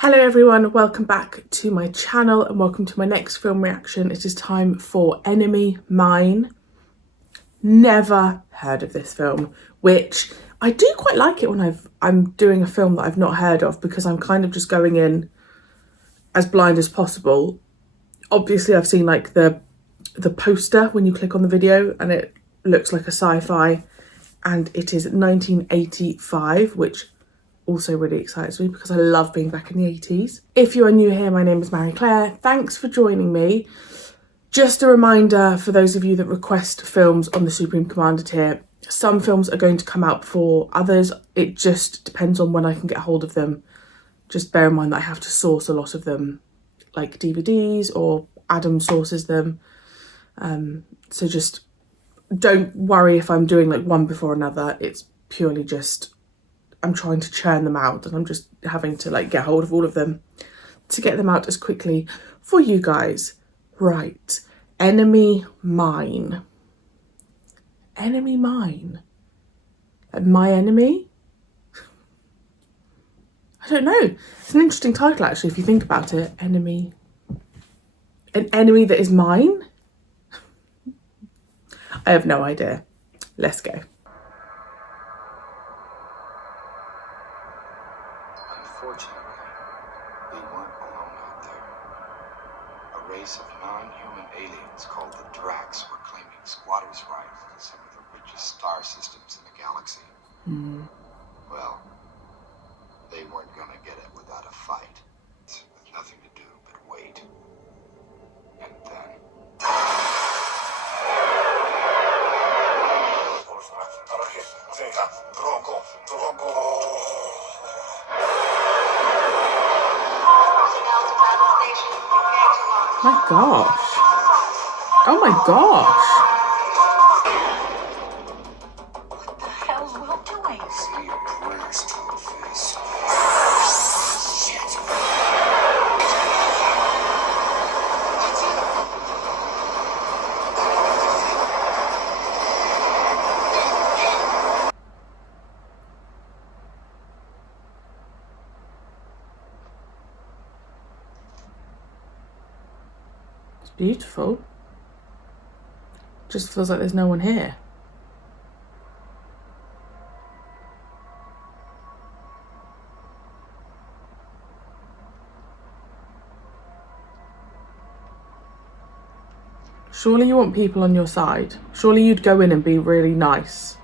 Hello everyone, welcome back to my channel and welcome to my next film reaction. It is time for Enemy Mine. Never heard of this film, which I do quite like it when I'm doing a film that I've not heard of, because I'm kind of just going in as blind as possible. Obviously I've seen like the poster when you click on the video and it looks like a sci-fi, and it is 1985, which also really excites me because I love being back in the 80s. If you are new here, my name is Marie-Clare. Thanks for joining me. Just a reminder for those of you that request films on the Supreme Commander tier, some films are going to come out before others. It just depends on when I can get hold of them. Just bear in mind that I have to source a lot of them, like DVDs, or Adam sources them. So just don't worry if I'm doing like one before another. It's purely just I'm trying to churn them out and I'm just having to like get hold of all of them to get them out as quickly for you guys. Right, Enemy Mine. Enemy Mine? Like my enemy? I don't know. It's an interesting title actually if you think about it. Enemy. An enemy that is mine? I have no idea. Let's go. Unfortunately, we weren't alone out there. A race of non-human aliens called the Drax were claiming squatters' rights to some of the richest star systems in the galaxy. Well, they weren't gonna get it without a fight. With nothing to do but wait. And then... My gosh. Oh my gosh. What the hell's Will doing? Say your prayers to her face. Shit. It's beautiful. Just feels like there's no one here. Surely you want people on your side. Surely you'd go in and be really nice.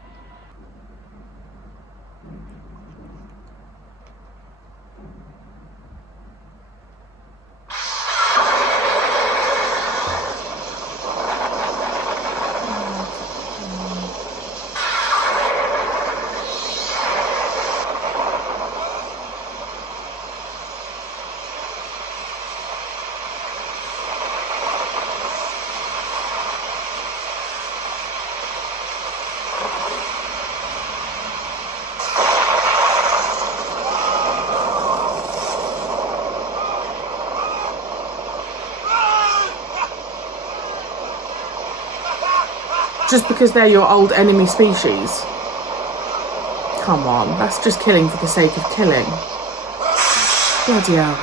Just because they're your old enemy species? Come on, that's just killing for the sake of killing. Bloody hell.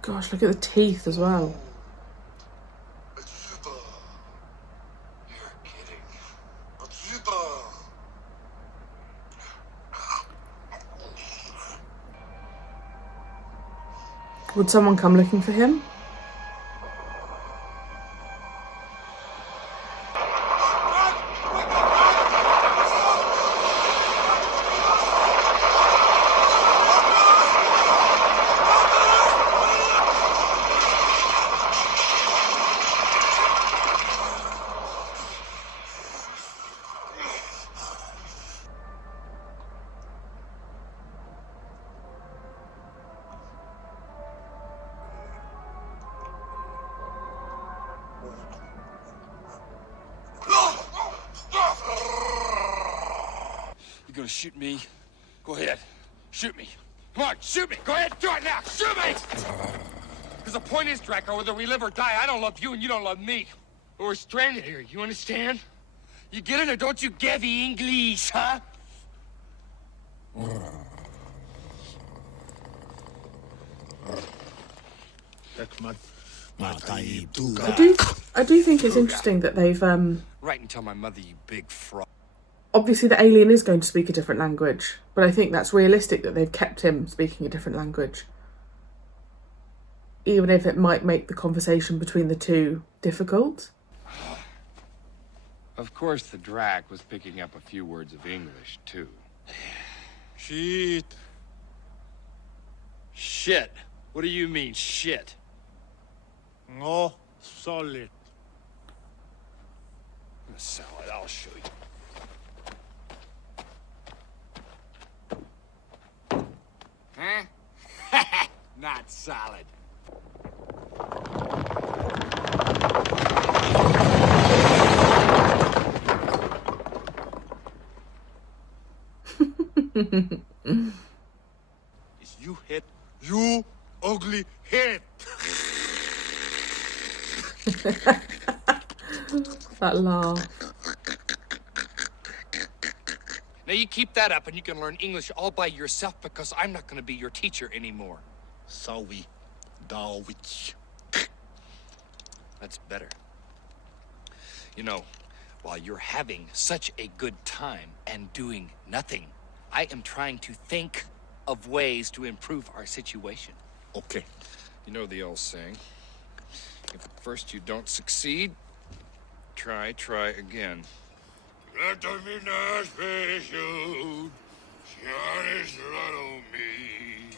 Gosh, look at the teeth as well. You're kidding. Would someone come looking for him? You gonna shoot me? Go ahead. Shoot me. Come on, shoot me. Go ahead, do it now. Shoot me! Because the point is, Draco, whether we live or die, I don't love you and you don't love me. But we're stranded here, you understand? You get it or don't you get the English, huh? I do think it's interesting that they've Right and tell my mother, you big fraud. obviously the alien is going to speak a different language, but I think that's realistic that they've kept him speaking a different language. Even if it might make the conversation between the two difficult. Of course, the Drac was picking up a few words of English, too. Shit. Shit. What do you mean, shit? No, solid. Salad, I'll show you. Huh? Not solid. Is you hit, you ugly head. That laugh. Now you keep that up and you can learn English all by yourself because I'm not going to be your teacher anymore. Sorry, Dawich. That's better. You know, while you're having such a good time and doing nothing, I am trying to think of ways to improve our situation. Okay. You know the old saying, if at first you don't succeed, try again. Let the midnight special shine its light on me.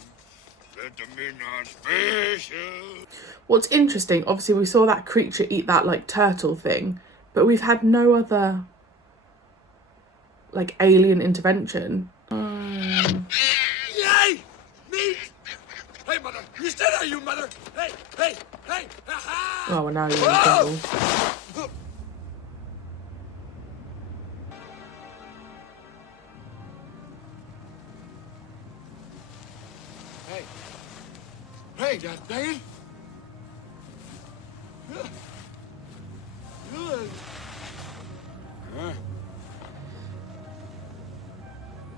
Let the midnight special. What's interesting, obviously we saw that creature eat that like turtle thing, but we've had no other like alien intervention. Yay! Meat! Hey, mother! You still there, you mother! Hey! Hey! Hey! Ha-ha! Oh, well, now you're in trouble. Hey! Hey, God dang it!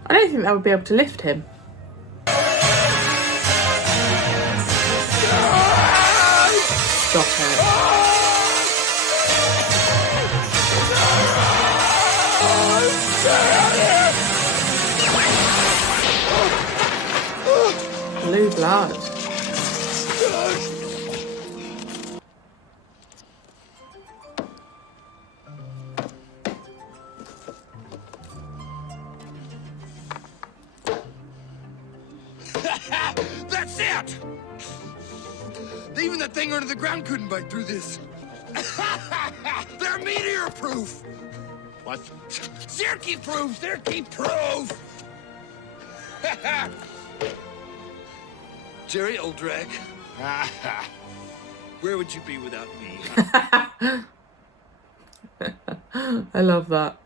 I don't think that would be able to lift him. Stop it. Blue blood. That's it! Even the thing under the ground couldn't bite through this. They're meteor-proof! What? Zerky-proof! Zerky-proof! Jerry Oldrak. Where would you be without me? I love that.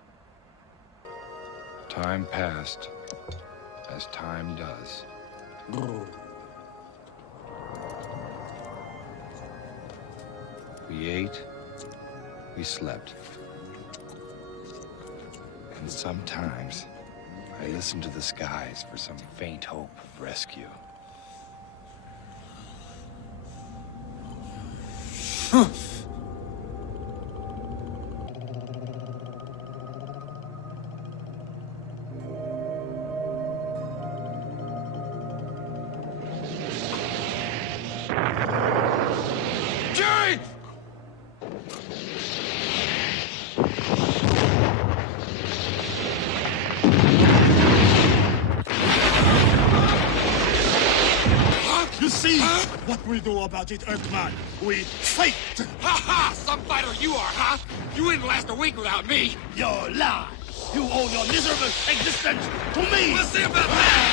Time passed, as time does. We ate, we slept. And sometimes I listen to the skies for some faint hope of rescue. Jerry! You see what we do about it, Earthman? We fight. Ha ha! Some fighter you are, huh? You wouldn't last a week without me. Your lie. You owe your miserable existence to me. We'll see about that!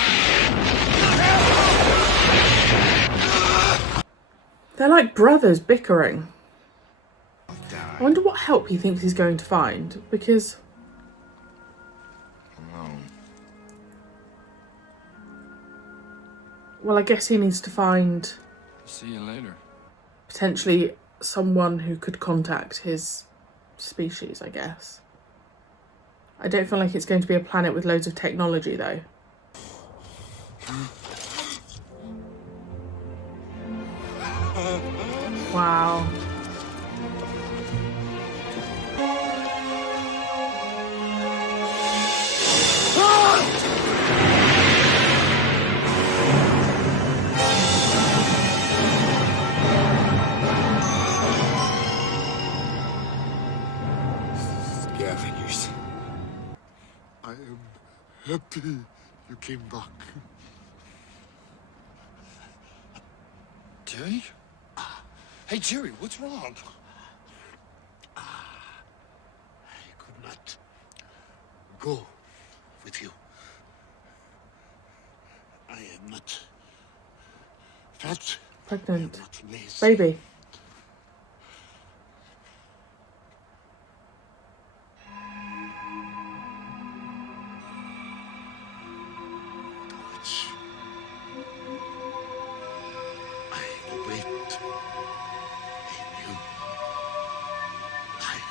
They're like brothers bickering. I wonder what help he thinks he's going to find, because well, I guess he needs to find See you later. potentially someone who could contact his species, I guess. I don't feel like it's going to be a planet with loads of technology though. Wow. Scavengers. I am happy you came back. Jerry? Hey, Jerry, what's wrong? I could not go with you. I am not fat. Pregnant. I am not lazy. Baby. Which I await a new life.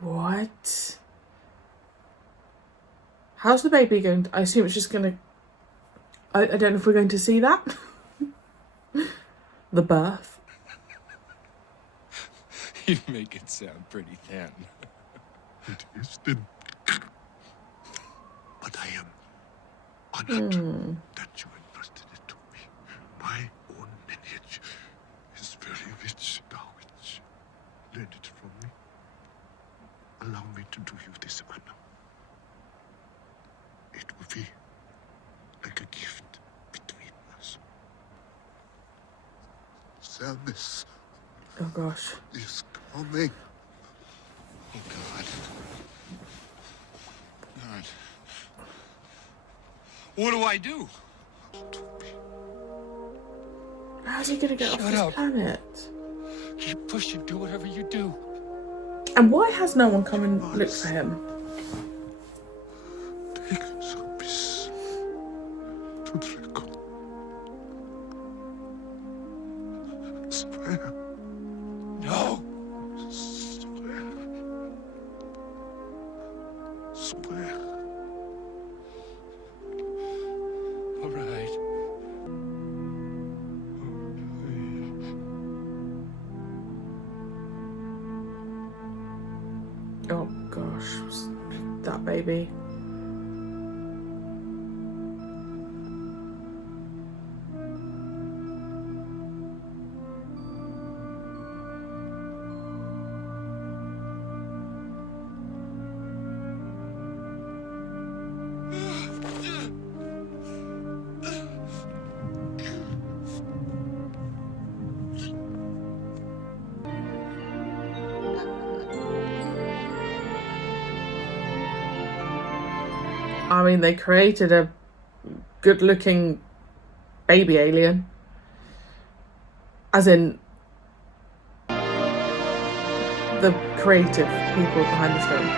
What? How's the baby going? I assume it's just gonna... I don't know if we're going to see that. The birth. You make it sound pretty thin. It is thin. But I am honored that you entrusted it to me. My own lineage is very rich now. It's learned it from me. Allow me to do you this honor. It will be like a gift between us. Samus Oh gosh. is coming. Oh, God. God. What do I do? How's he gonna get off Shut this up. planet? Keep pushing, do whatever you do. And why has no one come and looked for him? Take Samus to Draco. Swear. No. Swear. Swear. All right. Oh gosh. That baby. I mean, they created a good-looking baby alien. As in, the creative people behind this film.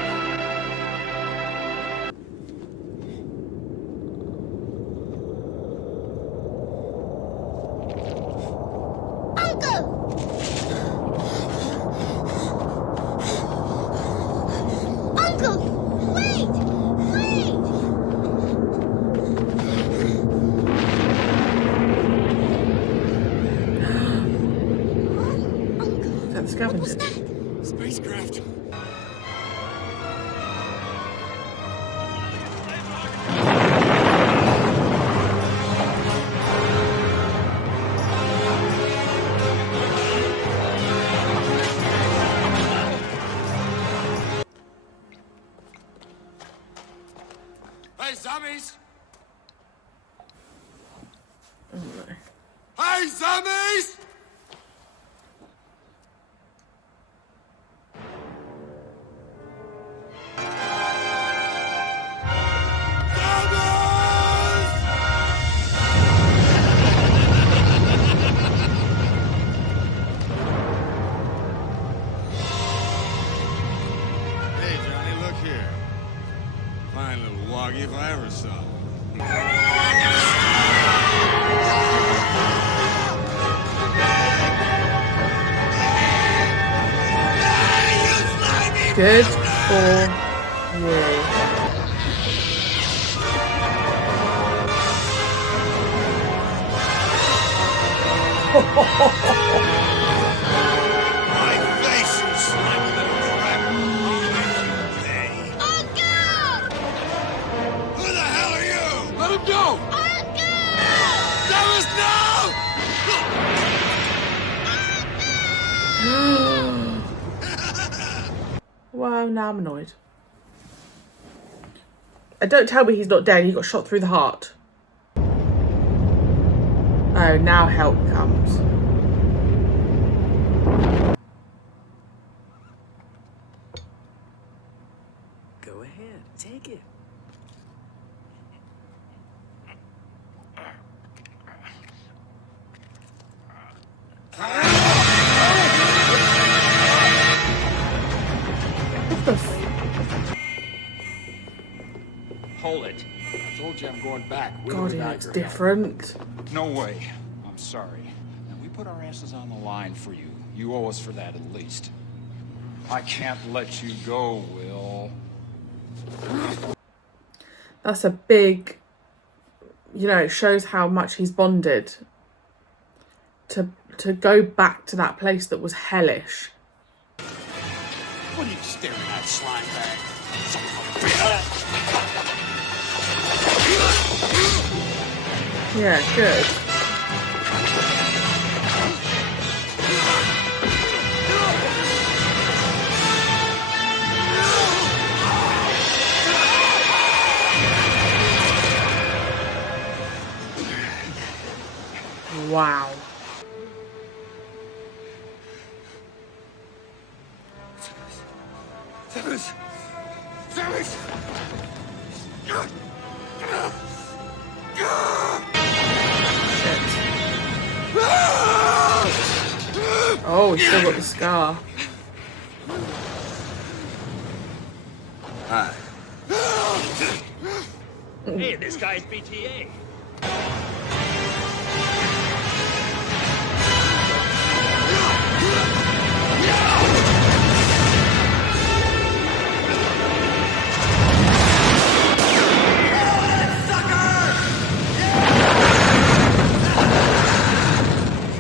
Is that the scavengers? Spacecraft. Hey, zombies! Oh no. Hey, zombies! Hey, Johnny, look here. Fine little woggy if I ever saw one. Good. for you. My face, you slimy little crap! I'll make you pay! Who the hell are you? Let him go! Dallas, no! Well, now I'm annoyed. Don't tell me he's not dead. He got shot through the heart. Oh, now help comes. Go ahead, take it. What the f- Hold it. I told you I'm going back. with or God, he without looks your different. help. No way. I'm sorry. Now, we put our asses on the line for you. You owe us for that at least. I can't let you go, Will. That's a big, you know, it shows how much he's bonded to go back to that place that was hellish. What are you staring at, slime bag? Son of a bitch! Yeah, good. Wow. Dallas! Dallas! Shit. Oh, he's still got the scar. Hi. Hey, this guy's BTA.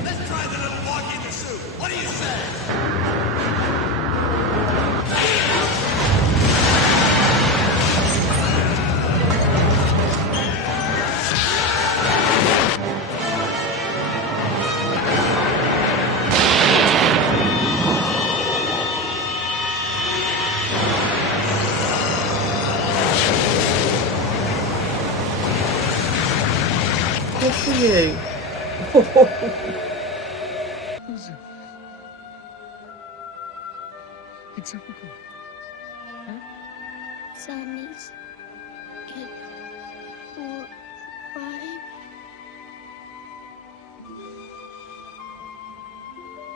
Let's try the little walk in the suit. What do you say? Good for you. It's okay. Sammy's get all right.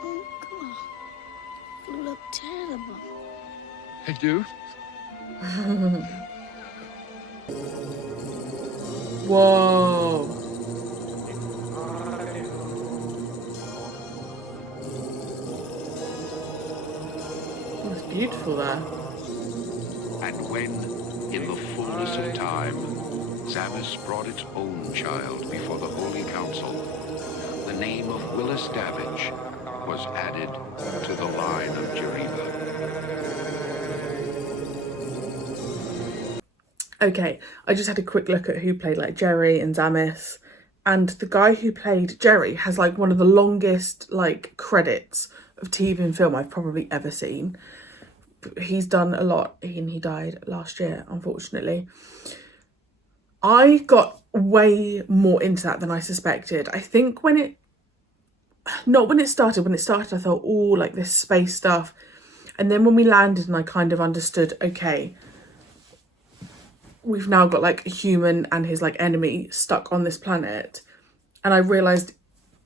Uncle, you look terrible. I do? Whoa. That's beautiful there. And when, in the fullness of time, Zamis brought its own child before the Holy Council, the name of Willis Davidge was added to the line of Jeriba. Okay, I just had a quick look at who played like Jerry and Zamis, and the guy who played Jerry has like one of the longest like credits of TV and film I've probably ever seen. He's done a lot and he died last year, unfortunately. I got way more into that than I suspected. I think when it started I thought, oh, like this space stuff. And then when we landed and I kind of understood, okay, we've now got like a human and his like enemy stuck on this planet. And I realised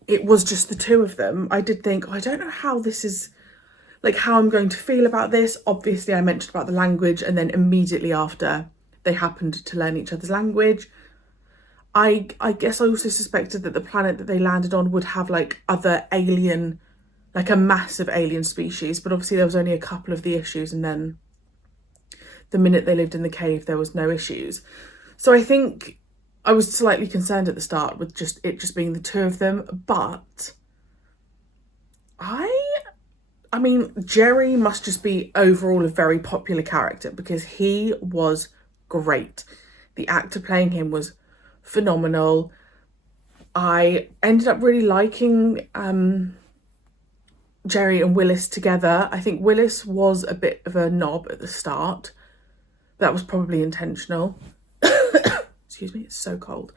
it was just the two of them. I did think, oh, I don't know how this is, like how I'm going to feel about this. Obviously I mentioned about the language, and then immediately after they happened to learn each other's language. I guess I also suspected that the planet that they landed on would have like other alien, like a massive alien species, but obviously there was only a couple of the issues, and then the minute they lived in the cave, there was no issues. So I think I was slightly concerned at the start with it just being the two of them, but I mean, Jerry must just be overall a very popular character because he was great. The actor playing him was phenomenal. I ended up really liking Jerry and Willis together. I think Willis was a bit of a knob at the start. That was probably intentional. Excuse me, it's so cold.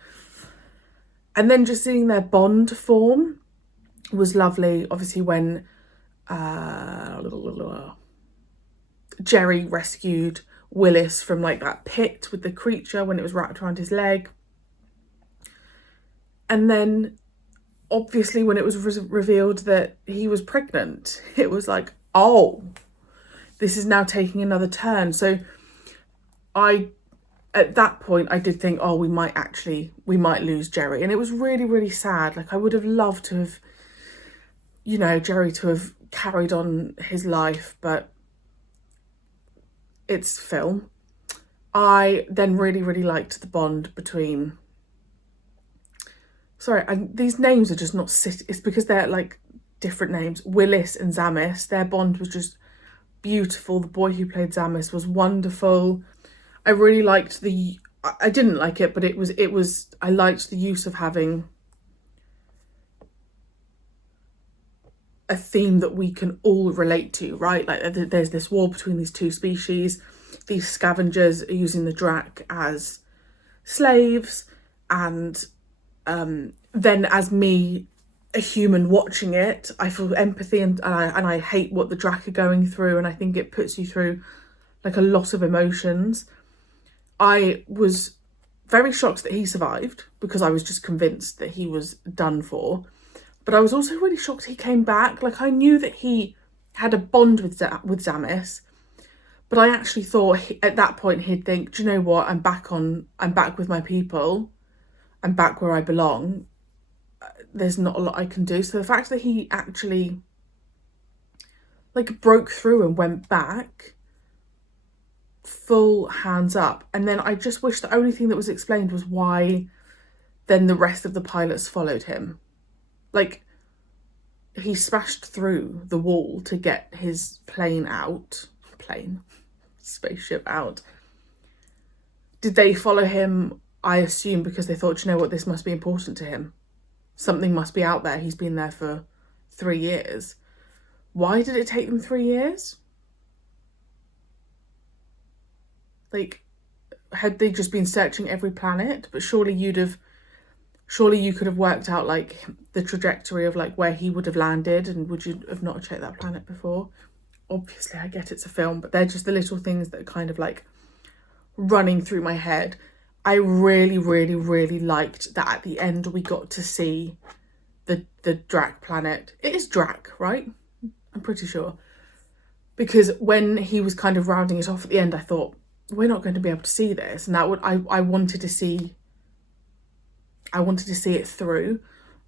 And then just seeing their bond form was lovely. Obviously when Jerry rescued Willis from like that pit with the creature when it was wrapped around his leg. And then obviously when it was revealed that he was pregnant, it was like, oh, this is now taking another turn. So at that point I did think, oh, we might lose Jerry. And it was really, really sad. Like I would have loved to have, you know, Jerry to have carried on his life, but it's film. I then really, really liked the bond between, these names are just not it's because they're like different names. Willis and Zamis, their bond was just beautiful. The boy who played Zamis was wonderful. I really liked I didn't like it, but I liked the use of having a theme that we can all relate to, right? Like there's this war between these two species. These scavengers are using the Drac as slaves, and then as me, a human watching it, I feel empathy and I hate what the Drac are going through, and I think it puts you through like a lot of emotions. I was very shocked that he survived because I was just convinced that he was done for. But I was also really shocked he came back. Like I knew that he had a bond with Zamis, but I actually thought at that point he'd think, do you know what? I'm back with my people. I'm back where I belong. There's not a lot I can do. So the fact that he actually like broke through and went back, full hands up. And then I just wish the only thing that was explained was why then the rest of the pilots followed him. Like, he smashed through the wall to get his spaceship out. Did they follow him? I assume because they thought, you know what, this must be important to him. Something must be out there. He's been there for 3 years. Why did it take them 3 years? Like, had they just been searching every planet? But surely you could have worked out like the trajectory of like where he would have landed, and would you have not checked that planet before? Obviously, I get it's a film, but they're just the little things that are kind of like running through my head. I really, really, really liked that at the end we got to see the Drac planet. It is Drac, right? I'm pretty sure. Because when he was kind of rounding it off at the end, I thought, we're not going to be able to see this. And that I wanted to see it through.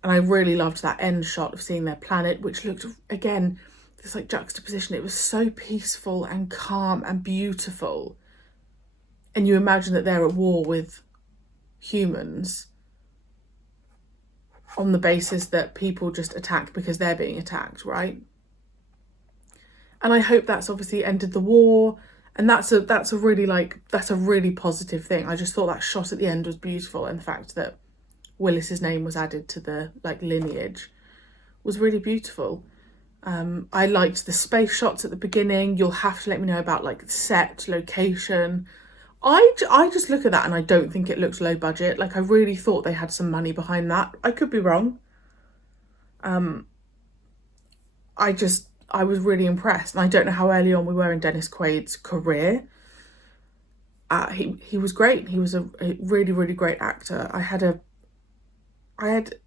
And I really loved that end shot of seeing their planet, which looked, again, this like juxtaposition. It was so peaceful and calm and beautiful. And you imagine that they're at war with humans on the basis that people just attack because they're being attacked, right? And I hope that's obviously ended the war. And that's a really positive thing. I just thought that shot at the end was beautiful, and the fact that Willis's name was added to the like lineage was really beautiful. I liked the space shots at the beginning. You'll have to let me know about like set, location. I just look at that and I don't think it looks low budget. Like I really thought they had some money behind that. I could be wrong. I was really impressed, and I don't know how early on we were in Dennis Quaid's career. He was great. He was a really, really great actor. I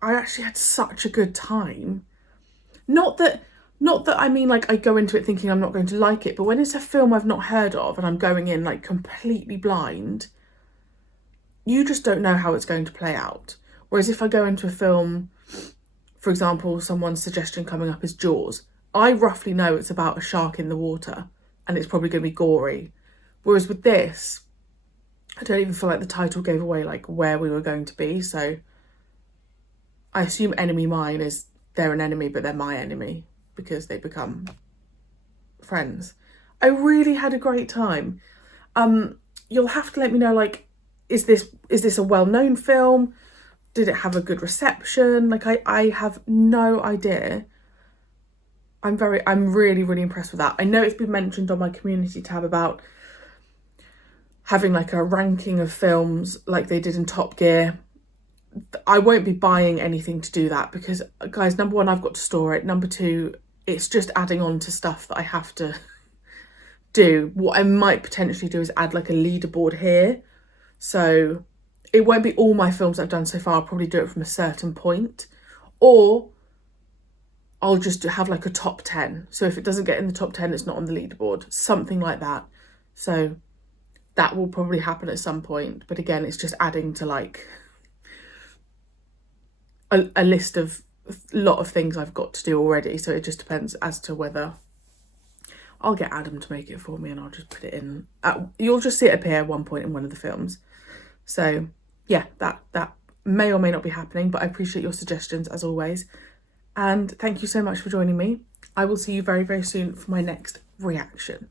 actually had such a good time. Not that I mean like I go into it thinking I'm not going to like it, but when it's a film I've not heard of and I'm going in like completely blind, you just don't know how it's going to play out. Whereas if I go into a film, for example, someone's suggestion coming up is Jaws, I roughly know it's about a shark in the water and it's probably going to be gory, Whereas with this, I don't even feel like the title gave away like where we were going to be. So I assume enemy mine is they're an enemy, but they're my enemy because they become friends. I really had a great time. You'll have to let me know, like, is this a well-known film? Did it have a good reception? Like, I have no idea. I'm really, really impressed with that. I know it's been mentioned on my community tab about having like a ranking of films like they did in Top Gear. I won't be buying anything to do that because, guys, number one, I've got to store it. Number two, it's just adding on to stuff that I have to do. What I might potentially do is add like a leaderboard here. So it won't be all my films I've done so far. I'll probably do it from a certain point. Or I'll just have like a top 10. So if it doesn't get in the top 10, it's not on the leaderboard. Something like that. So that will probably happen at some point. But again, it's just adding to like a list of a lot of things I've got to do already. So it just depends as to whether I'll get Adam to make it for me and I'll just put it in. You'll just see it appear at one point in one of the films. So yeah, that may or may not be happening, but I appreciate your suggestions as always. And thank you so much for joining me. I will see you very, very soon for my next reaction.